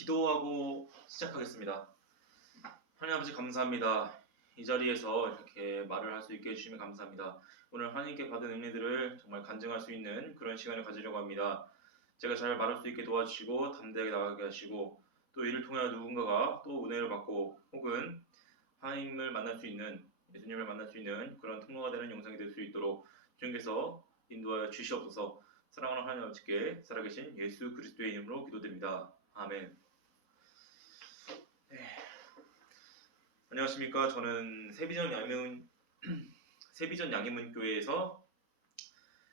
기도하고 시작하겠습니다. 하나님 아버지 감사합니다. 이 자리에서 이렇게 말을 할 수 있게 해주시면 감사합니다. 오늘 하나님께 받은 은혜들을 정말 간증할 수 있는 그런 시간을 가지려고 합니다. 제가 잘 말할 수 있게 도와주시고 담대하게 나가게 하시고 또 이를 통해 누군가가 또 은혜를 받고 혹은 하나님을 만날 수 있는 예수님을 만날 수 있는 그런 통로가 되는 영상이 될 수 있도록 주님께서 인도하여 주시옵소서. 사랑하는 하나님 아버지께 살아계신 예수 그리스도의 이름으로 기도드립니다. 아멘. 안녕하십니까. 저는 세비전 양희문 교회에서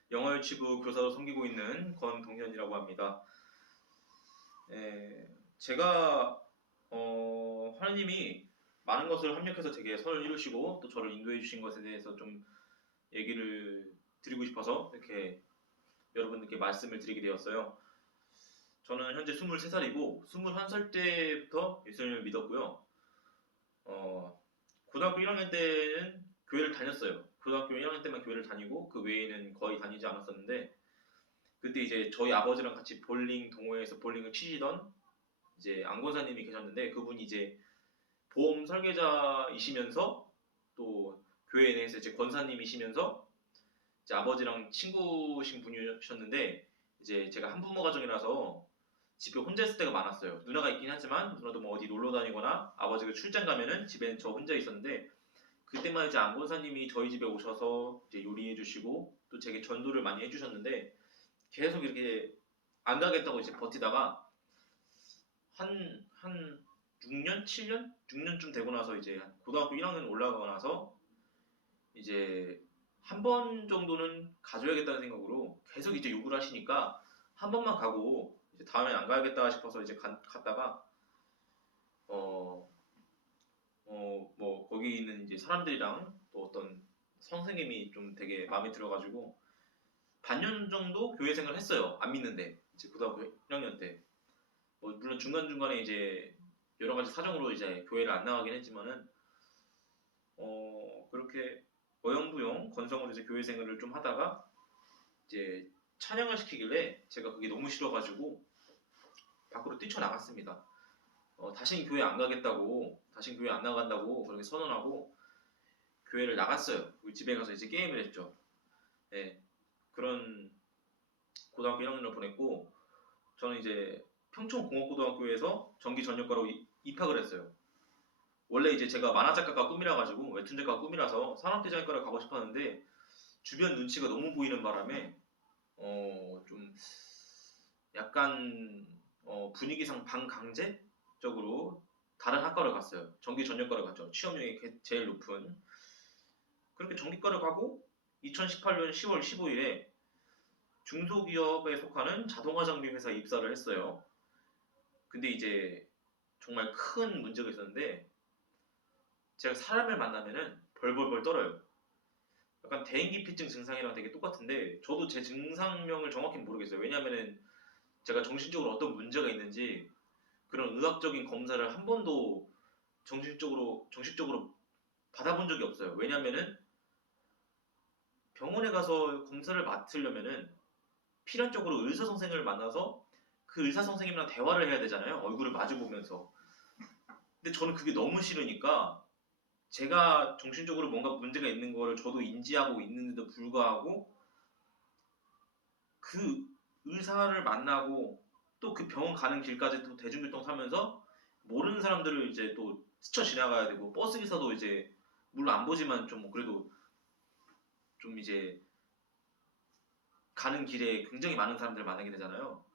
영어유치부 교사로 섬기고 있는 권동현이라고 합니다. 제가 하나님이 많은 것을 합력해서 제게 선을 이루시고 또 저를 인도해 주신 것에 대해서 좀 얘기를 드리고 싶어서 이렇게 여러분들께 말씀을 드리게 되었어요. 저는 현재 23살이고 21살 때부터 예수님을 믿었고요. 고등학교 1학년 때는 교회를 다녔어요. 고등학교 1학년 때만 교회를 다니고 그 외에는 거의 다니지 않았었는데, 그때 이제 저희 아버지랑 같이 볼링 동호회에서 볼링을 치시던 이제 안 권사님이 계셨는데, 그분이 이제 보험 설계자이시면서 또 교회 내에서 이제 권사님이시면서 이제 아버지랑 친구신 분이셨는데, 이제 제가 한부모 가정이라서 집에 혼자 있을 때가 많았어요. 누나가 있긴 하지만 누나도 뭐 어디 놀러 다니거나 아버지가 출장 가면은 집에는 저 혼자 있었는데, 그때만 이제 안 권사님이 저희 집에 오셔서 이제 요리해 주시고 또 제게 전도를 많이 해주셨는데, 계속 이렇게 안 가겠다고 이제 버티다가 한 6년, 7년? 6년쯤 되고 나서 이제 고등학교 1학년 올라가고 나서 이제 한 번 정도는 가줘야겠다는 생각으로 계속 이제 요구를 하시니까 한 번만 가고 이제 다음엔 안 가야겠다 싶어서 이제 갔다가 뭐 거기 있는 이제 사람들이랑 또 어떤 선생님이 좀 되게 마음에 들어가지고 반년 정도 교회 생활을 했어요. 안 믿는데 이제 고등학교 1학년 때. 뭐 물론 중간중간에 이제 여러 가지 사정으로 이제 교회를 안 나가긴 했지만은 그렇게 어영부영 건성으로 이제 교회 생활을 좀 하다가 이제 찬양을 시키길래 제가 그게 너무 싫어가지고 밖으로 뛰쳐나갔습니다. 다신 교회 안 가겠다고, 다신 교회 안 나간다고 그렇게 선언하고 교회를 나갔어요. 집에 가서 이제 게임을 했죠. 네, 그런 고등학교 1학년을 보냈고, 저는 이제 평촌공업고등학교에서 전기전력과로 입학을 했어요. 원래 이제 제가 만화작가가 꿈이라 가지고 웹툰작가가 꿈이라서 산업디자인과를 가고 싶었는데 주변 눈치가 너무 보이는 바람에 좀 약간 분위기상 반강제적으로 다른 학과를 갔어요. 전기전력과를 갔죠. 취업률이 제일 높은. 그렇게 전기과를 가고 2018년 10월 15일에 중소기업에 속하는 자동화 장비 회사에 입사를 했어요. 근데 이제 정말 큰 문제가 있었는데, 제가 사람을 만나면은 벌벌벌 떨어요. 약간 대인기피증 증상이랑 되게 똑같은데 저도 제 증상명을 정확히 모르겠어요. 왜냐면은 제가 정신적으로 어떤 문제가 있는지 그런 의학적인 검사를 한 번도 정식적으로 받아본 적이 없어요. 왜냐면은 병원에 가서 검사를 맡으려면은 필연적으로 의사 선생님을 만나서 그 의사 선생님이랑 대화를 해야 되잖아요. 얼굴을 마주 보면서. 근데 저는 그게 너무 싫으니까 제가 정신적으로 뭔가 문제가 있는 거를 저도 인지하고 있는데도 불구하고 그 의사를 만나고 또 그 병원 가는 길까지 또 대중교통 타면서 모르는 사람들을 이제 또 스쳐 지나가야 되고, 버스 기사도 이제 물론 안 보지만 좀 뭐 그래도 좀 이제 가는 길에 굉장히 많은 사람들을 만나게 되잖아요.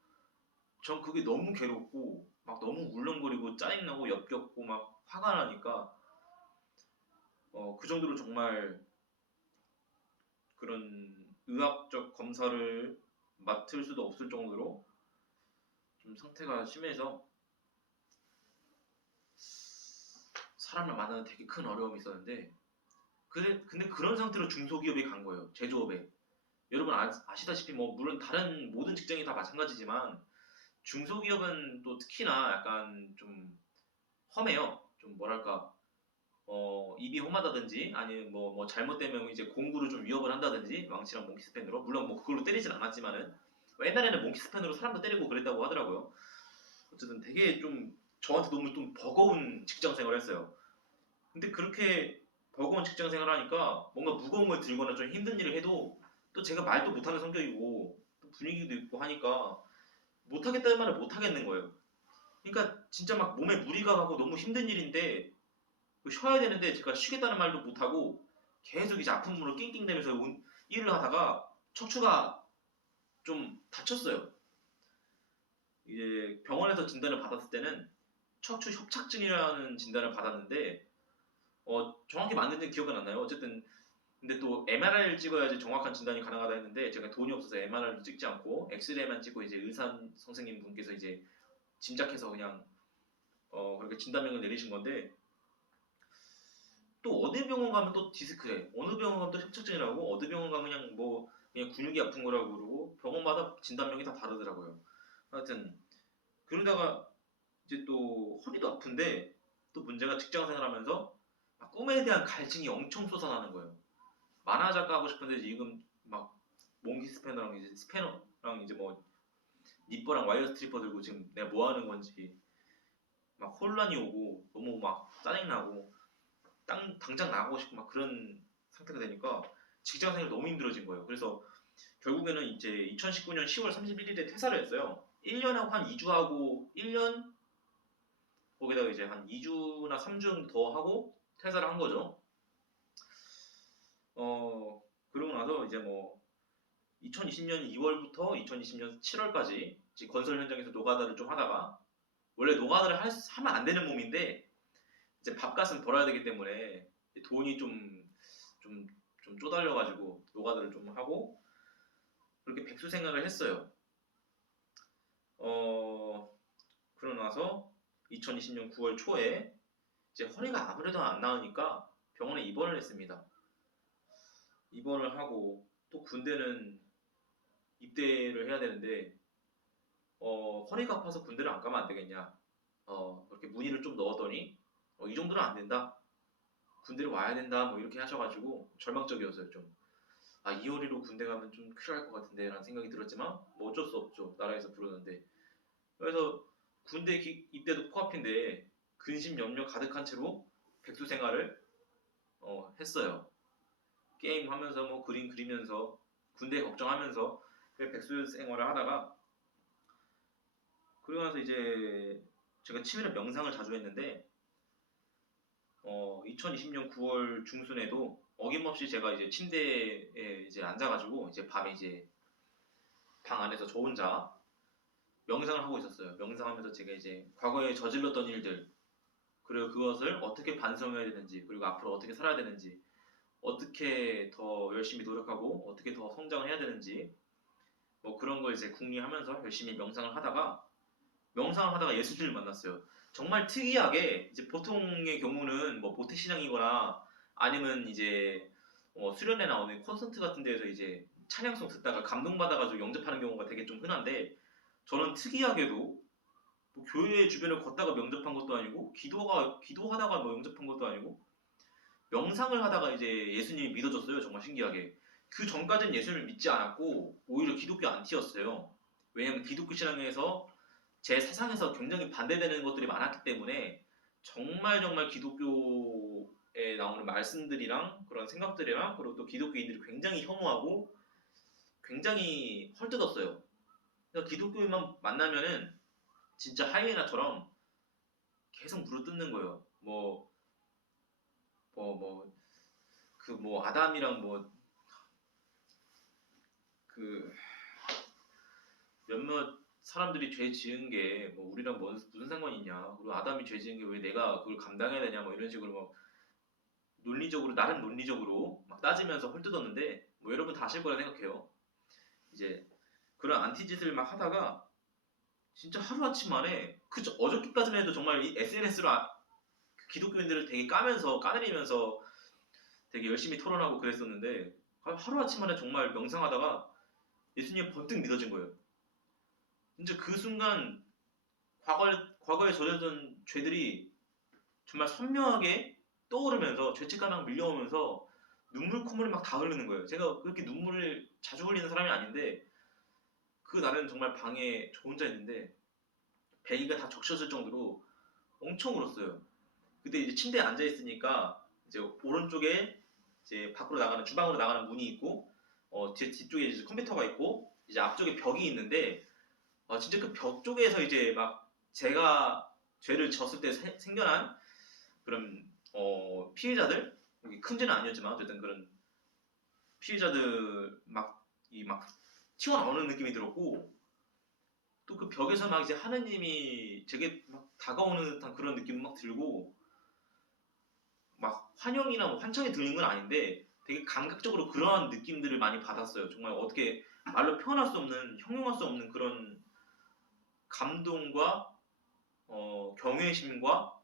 전 그게 너무 괴롭고 막 너무 울렁거리고 짜증나고 역겹고 막 화가 나니까 그 정도로 정말 그런 의학적 검사를 맡을 수도 없을 정도로 좀 상태가 심해서 사람을 만나는 되게 큰 어려움이 있었는데, 근데 그런 상태로 중소기업에 간 거예요. 제조업에. 여러분 아시다시피 뭐 물론 다른 모든 직장이 다 마찬가지지만 중소기업은 또 특히나 약간 좀 험해요. 좀 뭐랄까 입이 험하다든지 아니면 뭐 잘못되면 이제 공구를 좀 위협을 한다든지 망치랑 몽키스펜으로, 물론 뭐 그걸로 때리진 않았지만은 옛날에는 몽키스펜으로 사람도 때리고 그랬다고 하더라고요. 어쨌든 되게 좀 저한테 너무 좀 버거운 직장 생활을 했어요. 근데 그렇게 버거운 직장 생활을 하니까 뭔가 무거운 걸 들거나 좀 힘든 일을 해도 또 제가 말도 못하는 성격이고 또 분위기도 있고 하니까 못하겠다는 말을 못하겠는 거예요. 그러니까 진짜 막 몸에 무리가 가고 너무 힘든 일인데 쉬어야 되는데 제가 쉬겠다는 말도 못하고 계속 이제 아픈 몸으로 낑낑대면서 일을 하다가 척추가 좀 다쳤어요. 이제 병원에서 진단을 받았을 때는 척추 협착증이라는 진단을 받았는데 정확히 맞는지는 기억은 안 나요. 어쨌든 근데 또 MRI를 찍어야지 정확한 진단이 가능하다 했는데 제가 돈이 없어서 MRI를 찍지 않고 엑스레이만 찍고 이제 의사 선생님 분께서 이제 짐작해서 그냥 그렇게 진단명을 내리신 건데 또 어느 병원 가면 또 디스크래, 어느 병원 가면 또 협착증이라고, 어느 병원 가면 그냥 뭐 그냥 근육이 아픈 거라고 그러고 병원마다 진단명이 다 다르더라고요. 하여튼 그러다가 이제 또 허리도 아픈데 또 문제가 직장 생활하면서 꿈에 대한 갈증이 엄청 솟아나는 거예요. 만화 작가 하고 싶은데 지금 막 몽키 스패너랑 이제 스패너랑 이제 뭐 니퍼랑 와이어 스트리퍼 들고 지금 내가 뭐 하는 건지 막 혼란이 오고 너무 막 짜증나고 당장 나가고 싶고 막 그런 상태가 되니까 직장 생활이 너무 힘들어진 거예요. 그래서 결국에는 이제 2019년 10월 31일에 퇴사를 했어요. 1년하고 한 2주 하고 1년 거기다가 이제 한 2주나 3주 정도 더 하고 퇴사를 한 거죠. 그러고 나서 이제 뭐 2020년 2월부터 2020년 7월까지 건설 현장에서 노가다를 좀 하다가 원래 노가다를 하면 안 되는 몸인데 이제 밥값은 벌어야 되기 때문에 돈이 좀, 좀 쪼달려가지고 노가다를 좀 하고 그렇게 백수 생활을 했어요. 그러고 나서 2020년 9월 초에 이제 허리가 아무래도 안 나으니까 병원에 입원을 했습니다. 입원을 하고 또 군대는 입대를 해야 되는데 허리가 아파서 군대를 안 가면 안 되겠냐. 그렇게 문의를 좀 넣었더니 이 정도는 안 된다. 군대를 와야 된다. 뭐 이렇게 하셔가지고 절망적이었어요 좀. 이 허리로 군대 가면 좀 큰일 날 것 같은데 라는 생각이 들었지만 뭐 어쩔 수 없죠. 나라에서 부르는데. 그래서 군대 입대도 코앞인데 근심 염려 가득한 채로 백수 생활을 했어요. 게임 하면서 뭐 그림 그리면서 군대 걱정하면서 백수 생활을 하다가 그러고 나서 이제 제가 취미는 명상을 자주 했는데 2020년 9월 중순에도 어김없이 제가 이제 침대에 이제 앉아가지고 이제 밤에 이제 방 안에서 저 혼자 명상을 하고 있었어요. 명상하면서 제가 이제 과거에 저질렀던 일들 그리고 그것을 어떻게 반성해야 되는지 그리고 앞으로 어떻게 살아야 되는지 어떻게 더 열심히 노력하고 어떻게 더 성장을 해야 되는지 뭐 그런 걸 이제 궁리하면서 열심히 명상을 하다가 예수님을 만났어요. 정말 특이하게 이제 보통의 경우는 뭐 모태신앙이거나 아니면 이제 수련회 나오는 콘서트 같은 데에서 이제 찬양송 듣다가 감동받아가지고 영접하는 경우가 되게 좀 흔한데 저는 특이하게도 뭐 교회 주변을 걷다가 명접한 것도 아니고 기도하다가 뭐 영접한 것도 아니고 명상을 하다가 이제 예수님이 믿어졌어요. 정말 신기하게. 그 전까지는 예수님을 믿지 않았고 오히려 기독교 안티였어요. 왜냐면 기독교 신앙에서 제 사상에서 굉장히 반대되는 것들이 많았기 때문에 정말 기독교에 나오는 말씀들이랑 그런 생각들이랑 그리고 또 기독교인들이 굉장히 혐오하고 굉장히 헐뜯었어요. 그러니까 기독교인만 만나면은 진짜 하이에나처럼 계속 물어뜯는 거예요. 아담이랑 그 몇몇 사람들이 죄 지은 게 뭐 우리랑 무슨 상관이 있냐. 그리고 아담이 죄 지은 게 왜 내가 그걸 감당해야 되냐. 뭐 이런 식으로 뭐 나름 논리적으로 막 따지면서 헐뜯었는데 뭐 여러분 다 아실 거라 생각해요. 이제 그런 안티짓을 막 하다가 진짜 하루아침 만에 어저께까지만 해도 정말 이 SNS로 기독교인들을 되게 까내리면서 되게 열심히 토론하고 그랬었는데 하루아침 만에 정말 명상하다가 예수님이 번뜩 믿어진 거예요. 진짜 그 순간 과거에 저졌던 죄들이 정말 선명하게 떠오르면서 죄책감이 밀려오면서 눈물 콧물이 막 다 흐르는 거예요. 제가 그렇게 눈물을 자주 흘리는 사람이 아닌데 그 날은 정말 방에 저 혼자 있는데 베개가 다 적셔질 정도로 엄청 울었어요. 그때 이제 침대에 앉아 있으니까 이제 오른쪽에 이제 밖으로 나가는 주방으로 나가는 문이 있고 제 뒤쪽에 이제 컴퓨터가 있고 이제 앞쪽에 벽이 있는데 진짜 그 벽 쪽에서 이제 막 제가 죄를 졌을 때 생겨난 그런 피해자들 큰 죄는 아니었지만 어쨌든 그런 피해자들 막 튀어나오는 느낌이 들었고 또 그 벽에서 막 이제 하느님이 제게 막 다가오는 듯한 그런 느낌 막 들고 막 환영이나 뭐 환청이 들리는 건 아닌데 되게 감각적으로 그러한 느낌들을 많이 받았어요. 정말 어떻게 말로 표현할 수 없는 형용할 수 없는 그런 감동과 경외심과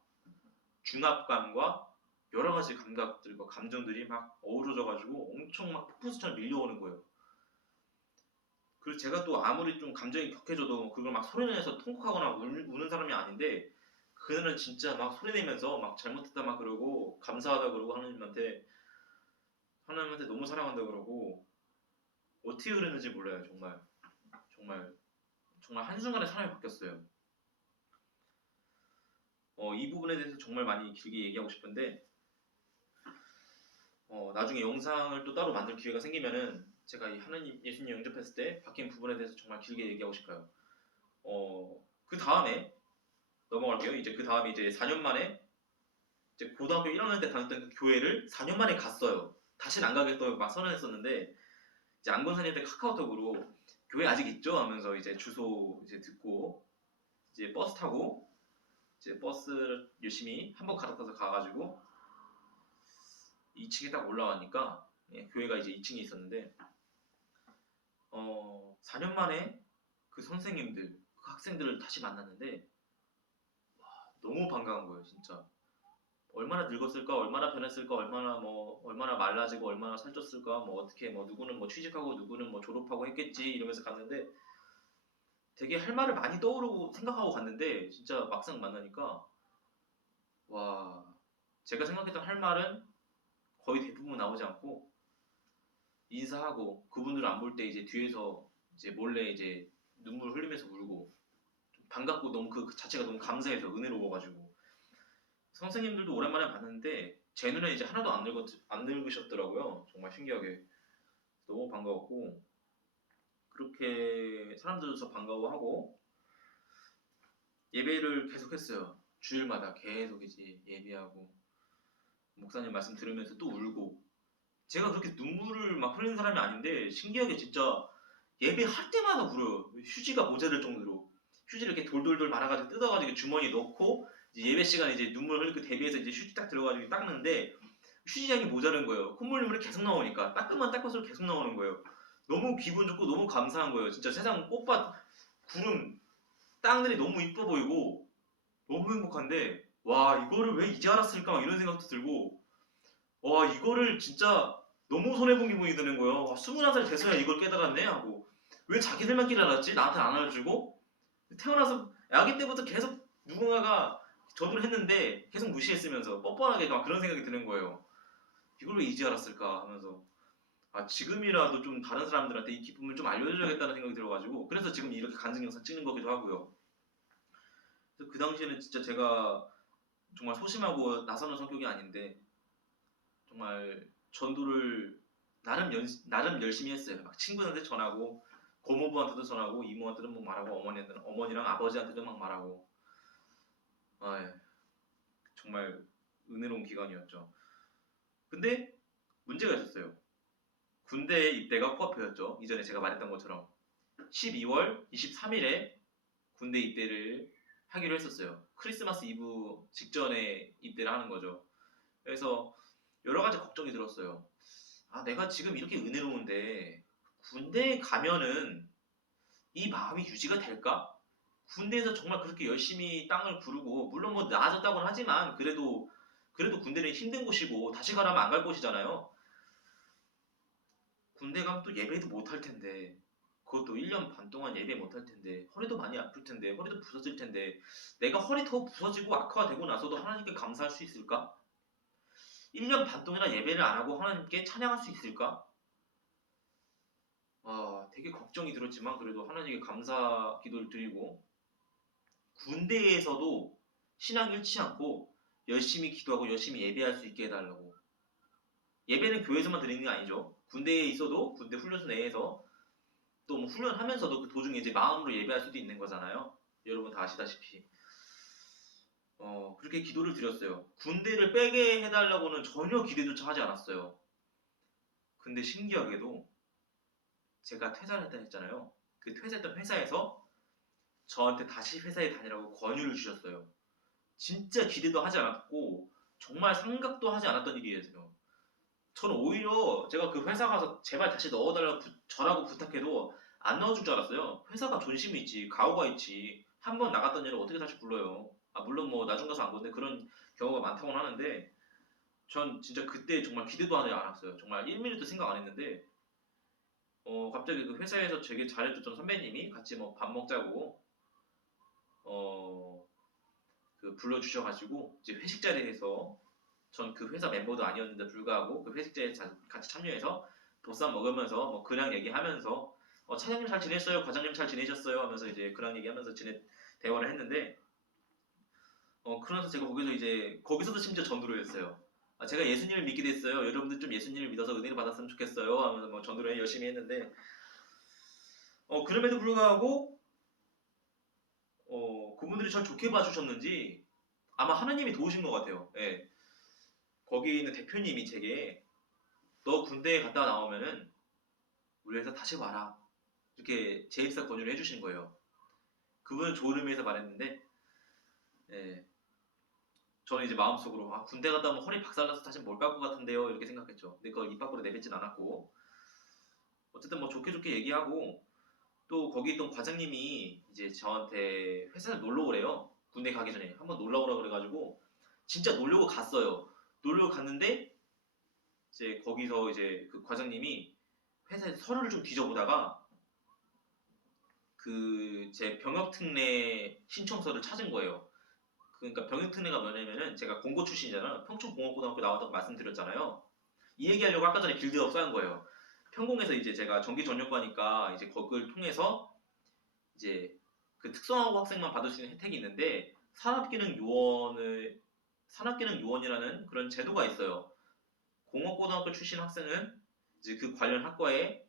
중압감과 여러 가지 감각들과 감정들이 막 어우러져가지고 엄청 막 폭포수처럼 밀려오는 거예요. 그리고 제가 또 아무리 좀 감정이 격해져도 그걸 막 소리내서 통곡하거나 우는 사람이 아닌데 그날은 진짜 막 소리내면서 막 잘못했다 막 그러고 감사하다 그러고 하나님한테 너무 사랑한다 그러고 어떻게 그랬는지 몰라요. 정말 정말 정말 한순간에 사람이 바뀌었어요. 이 부분에 대해서 정말 많이 길게 얘기하고 싶은데 나중에 영상을 또 따로 만들 기회가 생기면은 제가 이 하나님 예수님 영접했을 때 바뀐 부분에 대해서 정말 길게 얘기하고 싶어요. 그 다음에 넘어갈게요. 이제 그 다음에 이제 4년 만에 이제 고등학교 1학년 때 다녔던 그 교회를 4년 만에 갔어요. 다시는 안 가겠다고 막 선언했었는데 이제 안건사님한테 카카오톡으로 교회 아직 있죠? 하면서 이제 주소 이제 듣고 이제 버스 타고 이제 버스를 열심히 한번 갈아타서 가가지고 2층에 딱 올라가니까 교회가 이제 2층에 있었는데 4년 만에 그 선생님들, 그 학생들을 다시 만났는데 너무 반가운 거예요, 진짜. 얼마나 늙었을까, 얼마나 변했을까, 얼마나 말라지고 얼마나 살쪘을까, 뭐 어떻게 뭐 누구는 뭐 취직하고 누구는 뭐 졸업하고 했겠지 이러면서 갔는데 되게 할 말을 많이 떠오르고 생각하고 갔는데 진짜 막상 만나니까 와 제가 생각했던 할 말은 거의 대부분 나오지 않고 인사하고 그분들 안 볼 때 이제 뒤에서 이제 몰래 이제 눈물 흘리면서 울고 반갑고 너무 그 자체가 너무 감사해서 은혜로워가지고 선생님들도 오랜만에 봤는데 제 눈에 이제 하나도 안 늙으셨더라고요. 정말 신기하게 너무 반가웠고 그렇게 사람들도 반가워하고 예배를 계속했어요. 주일마다 계속 이제 예배하고 목사님 말씀 들으면서 또 울고 제가 그렇게 눈물을 막 흘리는 사람이 아닌데 신기하게 진짜 예배할 때마다 울어요. 휴지가 모자랄 정도로 휴지를 이렇게 돌돌돌 말아가지고 뜯어가지고 주머니에 넣고 이제 예배 시간에 이제 눈물 흘리고 대비해서 이제 휴지 딱 들어가지고 닦는데 휴지량이 모자란 거예요. 콧물 눈물이 계속 나오니까 닦으면 닦을수록 계속 나오는 거예요. 너무 기분 좋고 너무 감사한 거예요. 진짜 세상 꽃밭 구름 땅들이 너무 이뻐 보이고 너무 행복한데 와 이거를 왜 이제 알았을까 막 이런 생각도 들고 와 이거를 진짜 너무 손해본 기분이 드는 거예요. 와, 21살 돼서야 이걸 깨달았네 하고 왜 자기들만 깨달았지? 나한테 안 알려주고 태어나서 아기 때부터 계속 누군가가 저주를 했는데 계속 무시했으면서 뻔뻔하게 막 그런 생각이 드는 거예요. 이걸 왜 이제 알았을까 하면서 지금이라도 좀 다른 사람들한테 이 기쁨을 좀 알려줘야겠다는 생각이 들어가지고 그래서 지금 이렇게 간증 영상 찍는 거기도 하고요. 그래서 그 당시에는 진짜 제가 정말 소심하고 나서는 성격이 아닌데 정말 전도를 나름 열심히 했어요. 막 친구들한테 전하고 고모부한테도 전하고 이모한테도 막 말하고 어머니랑 아버지한테도 막 말하고 예. 정말 은혜로운 기간이었죠. 근데 문제가 있었어요. 군대 입대가 코앞이었죠. 이전에 제가 말했던 것처럼 12월 23일에 군대 입대를 하기로 했었어요. 크리스마스 이브 직전에 입대를 하는 거죠. 그래서 여러 가지 걱정이 들었어요. 내가 지금 이렇게 은혜로운데 군대에 가면은 이 마음이 유지가 될까? 군대에서 정말 그렇게 열심히 땅을 구르고 물론 뭐 나아졌다고는 하지만 그래도 군대는 힘든 곳이고 다시 가라면 안 갈 곳이잖아요. 군대 가면 또 예배도 못 할 텐데 그것도 1년 반 동안 예배 못 할 텐데 허리도 많이 아플 텐데 허리도 부서질 텐데 내가 허리 더 부서지고 악화가 되고 나서도 하나님께 감사할 수 있을까? 1년 반 동안이나 예배를 안 하고 하나님께 찬양할 수 있을까? 되게 걱정이 들었지만 그래도 하나님께 감사 기도를 드리고 군대에서도 신앙 잃지 않고 열심히 기도하고 열심히 예배할 수 있게 해달라고. 예배는 교회에서만 드리는 게 아니죠. 군대에 있어도 군대 훈련소 내에서 또 뭐 훈련하면서도 그 도중에 이제 마음으로 예배할 수도 있는 거잖아요. 여러분 다 아시다시피. 그렇게 기도를 드렸어요. 군대를 빼게 해달라고는 전혀 기대조차 하지 않았어요. 근데 신기하게도 제가 퇴사를 했다 했잖아요. 그 퇴사했던 회사에서 저한테 다시 회사에 다니라고 권유를 주셨어요. 진짜 기대도 하지 않았고 정말 생각도 하지 않았던 일이었어요. 저는 오히려 제가 그 회사 가서 제발 다시 넣어달라고 저라고 부탁해도 안 넣어줄 줄 알았어요. 회사가 존심이 있지, 가오가 있지. 한 번 나갔던 일을 어떻게 다시 불러요? 물론 뭐 나중 가서 안 건데 그런 경우가 많다고는 하는데 전 진짜 그때 정말 기대도 하지 않았어요. 정말 1미리도 생각 안 했는데 갑자기 그 회사에서 되게 잘해줬던 선배님이 같이 뭐 밥 먹자고 어, 그 불러주셔가지고 이제 회식 자리에서 전 그 회사 멤버도 아니었는데 불구하고 그 회식 자리에 같이 참여해서 보쌈 먹으면서 뭐 근황 얘기하면서 차장님 잘 지냈어요? 과장님 잘 지내셨어요? 하면서 이제 근황 얘기하면서 대화를 했는데 그러면서 제가 거기서도 심지어 전도를 했어요. 제가 예수님을 믿게 됐어요. 여러분들 좀 예수님을 믿어서 은혜를 받았으면 좋겠어요. 하면서 뭐 전도를 열심히 했는데 그럼에도 불구하고 그분들이 절 좋게 봐주셨는지 아마 하나님이 도우신 것 같아요. 예. 거기 있는 대표님이 제게 너 군대에 갔다 나오면은 우리 회사 다시 와라. 이렇게 재입사 권유를 해주신 거예요. 그분은 좋은 의미에서 말했는데 예. 저는 이제 마음속으로 군대 갔다 오면 허리 박살나서 다시 못 갈 것 같은데요. 이렇게 생각했죠. 근데 그걸 입 밖으로 내뱉진 않았고 어쨌든 뭐 좋게 좋게 얘기하고 또 거기 있던 과장님이 이제 저한테 회사를 놀러 오래요. 군대 가기 전에 한번 놀러 오라 그래가지고 진짜 놀려고 갔어요. 놀려고 갔는데 이제 거기서 이제 그 과장님이 회사에서 서류를 좀 뒤져보다가 그 제 병역특례 신청서를 찾은 거예요. 그러니까 병역특례가 뭐냐면은 제가 공고 출신이잖아요. 평촌공업고등학교 나왔다고 말씀드렸잖아요. 이 얘기하려고 아까 전에 빌드업 쌓은 거예요. 평공에서 이제 제가 전기 전력과니까 이제 그걸 통해서 이제 그 특성화고 학생만 받을 수 있는 혜택이 있는데 산업기능 요원이라는 그런 제도가 있어요. 공업고등학교 출신 학생은 이제 그 관련 학과에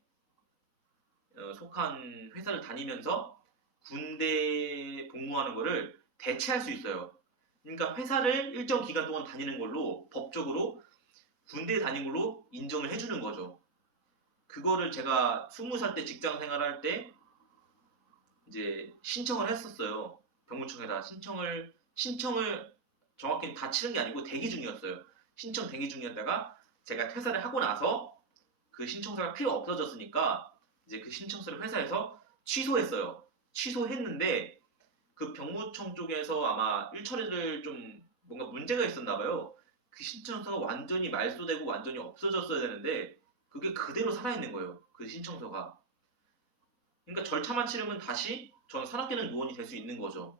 속한 회사를 다니면서 군대 복무하는 거를 대체할 수 있어요. 그러니까 회사를 일정 기간 동안 다니는 걸로 법적으로 군대에 다닌 걸로 인정을 해주는 거죠. 그거를 제가 20살 때 직장 생활할 때 이제 신청을 했었어요. 병무청에다 신청을 정확히 다 치른 게 아니고 대기 중이었어요. 신청 대기 중이었다가 제가 퇴사를 하고 나서 그 신청서가 필요 없어졌으니까 이제 그 신청서를 회사에서 취소했어요. 취소했는데 그 병무청 쪽에서 아마 일처리를 좀 뭔가 문제가 있었나 봐요. 그 신청서가 완전히 말소되고 완전히 없어졌어야 되는데 그게 그대로 살아있는 거예요. 그 신청서가. 그러니까 절차만 치르면 다시 저는 산업계는 요원이 될 수 있는 거죠.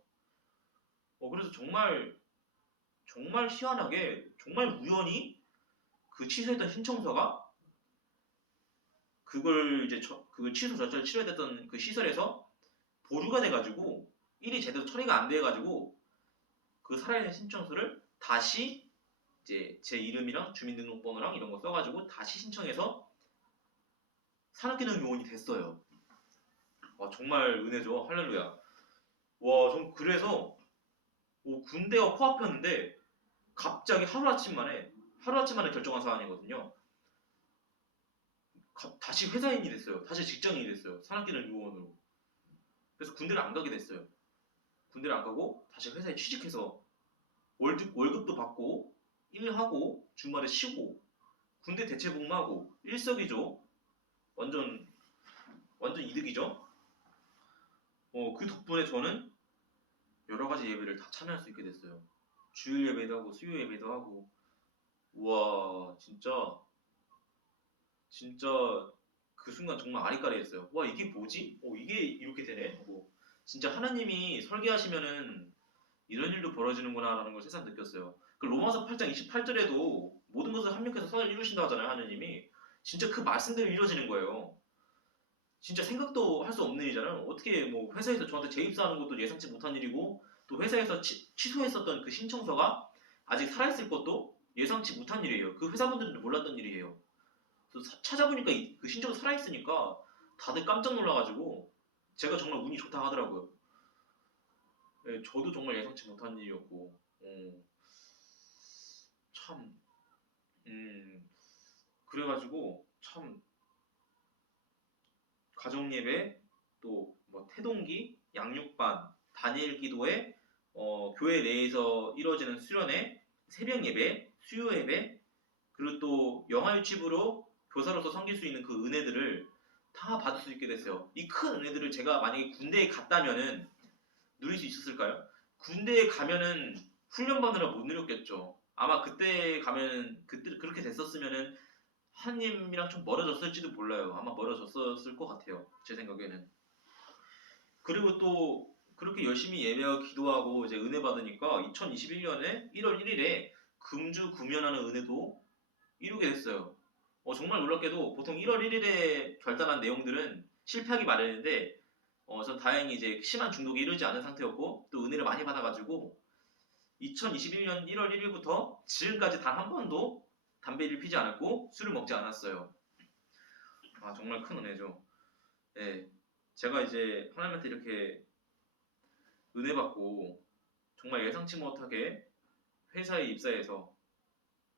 그래서 정말 정말 희한하게 정말 우연히 그 취소했던 신청서가 그걸 이제 그 취소 절차를 치러야 됐던 그 시설에서 보류가 돼가지고 일이 제대로 처리가 안 돼가지고 그 살아있는 신청서를 다시 이제 제 이름이랑 주민등록번호랑 이런 거 써가지고 다시 신청해서 산업기능 요원이 됐어요. 정말 은혜죠. 할렐루야. 전 그래서 군대와 코앞이었는데 갑자기 하루아침 만에 결정한 사안이거든요. 다시 회사인이 됐어요. 다시 직장인이 됐어요. 산업기능 요원으로. 그래서 군대를 안 가게 됐어요. 군대를 안 가고 다시 회사에 취직해서 월급도 받고 일하고 주말에 쉬고 군대 대체 복무하고 일석이조. 완전 이득이죠. 그 덕분에 저는 여러 가지 예배를 다 참여할 수 있게 됐어요. 주일 예배도 하고 수요 예배도 하고. 우와, 진짜 그 순간 정말 아리까리했어요. 와, 이게 뭐지? 이게 이렇게 되네. 하고 진짜 하나님이 설계하시면은 이런 일도 벌어지는구나라는 걸 새삼 느꼈어요. 그 로마서 8장 28절에도 모든 것을 합력해서 선을 이루신다고 하잖아요. 하나님이 진짜 그 말씀대로 이루어지는 거예요. 진짜 생각도 할 수 없는 일이잖아요. 어떻게 뭐 회사에서 저한테 재입사하는 것도 예상치 못한 일이고 또 회사에서 취소했었던 그 신청서가 아직 살아있을 것도 예상치 못한 일이에요. 그 회사분들도 몰랐던 일이에요. 그래서 찾아보니까 그 신청서 살아있으니까 다들 깜짝 놀라가지고 제가 정말 운이 좋다 하더라고요. 네, 저도 정말 예상치 못한 일이었고 참 그래가지고 참 가정예배 또 뭐 태동기, 양육반, 단일 기도회, 교회 내에서 이루어지는 수련회, 새벽 예배, 수요 예배, 그리고 또 영화 유치부로 교사로서 섬길 수 있는 그 은혜들을 다 받을 수 있게 됐어요. 이 큰 은혜들을 제가 만약에 군대에 갔다면은 누릴 수 있었을까요? 군대에 가면은 훈련 받느라 못 누렸겠죠. 아마 그때 가면은 그때 그렇게 됐었으면은 하나님이랑 좀 멀어졌을지도 몰라요. 아마 멀어졌었을 것 같아요. 제 생각에는. 그리고 또 그렇게 열심히 예배하고 기도하고 이제 은혜 받으니까 2021년에 1월 1일에 금주 구면하는 은혜도 이루게 됐어요. 정말 놀랍게도 보통 1월 1일에 결단한 내용들은 실패하기 마련인데 전 다행히 이제 심한 중독에 이르지 않은 상태였고 또 은혜를 많이 받아가지고 2021년 1월 1일부터 지금까지 단 한 번도 담배를 피지 않았고 술을 먹지 않았어요. 아 정말 큰 은혜죠. 네, 제가 이제 하나님한테 이렇게 은혜 받고 정말 예상치 못하게 회사에 입사해서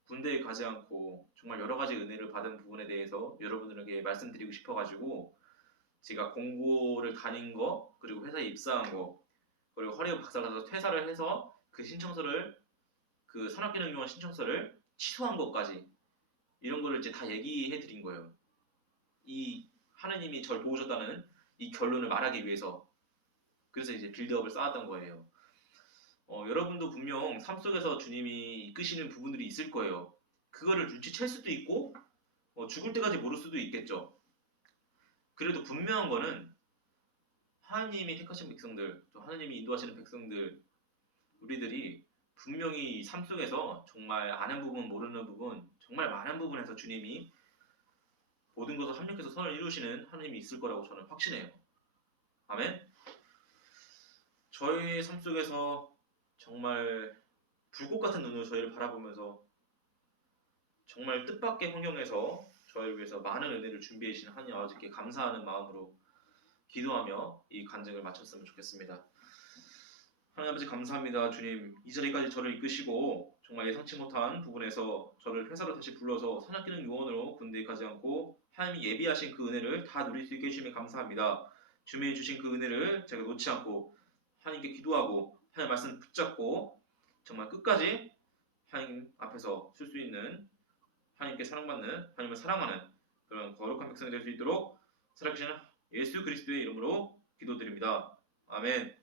군대에 가지 않고 정말 여러 가지 은혜를 받은 부분에 대해서 여러분들에게 말씀드리고 싶어가지고 제가 공고를 다닌 거 그리고 회사에 입사한 거 그리고 허리에 박살나서 퇴사를 해서 그 신청서를 그 산업기능요원 신청서를 취소한 것까지 이런 거를 이제 다 얘기해 드린 거예요. 이 하느님이 저를 도우셨다는 이 결론을 말하기 위해서 그래서 이제 빌드업을 쌓았던 거예요. 여러분도 분명 삶 속에서 주님이 이끄시는 부분들이 있을 거예요. 그거를 눈치챌 수도 있고 죽을 때까지 모를 수도 있겠죠. 그래도 분명한 거는 하나님이 택하신 백성들, 또 하나님이 인도하시는 백성들, 우리들이 분명히 삶 속에서 정말 아는 부분, 모르는 부분, 정말 많은 부분에서 주님이 모든 것을 합력해서 선을 이루시는 하나님이 있을 거라고 저는 확신해요. 아멘. 저희의 삶 속에서 정말 불꽃 같은 눈으로 저희를 바라보면서 정말 뜻밖의 환경에서 저희를 위해서 많은 은혜를 준비해 주신 하나님 아버지께 감사하는 마음으로 기도하며 이 간증을 마쳤으면 좋겠습니다. 하나님 아버지 감사합니다. 주님 이 자리까지 저를 이끄시고 정말 예상치 못한 부분에서 저를 회사로 다시 불러서 산학기능 요원으로 군대에 가지 않고 하나님이 예비하신 그 은혜를 다 누릴 수 있게 해주시면 감사합니다. 주님이 주신 그 은혜를 제가 놓지 않고 하나님께 기도하고 하나님 말씀 붙잡고 정말 끝까지 하나님 앞에서 쓸 수 있는 하나님께 사랑받는 하나님을 사랑하는 그런 거룩한 백성이 될 수 있도록 살아계시는 예수 그리스도의 이름으로 기도드립니다. 아멘.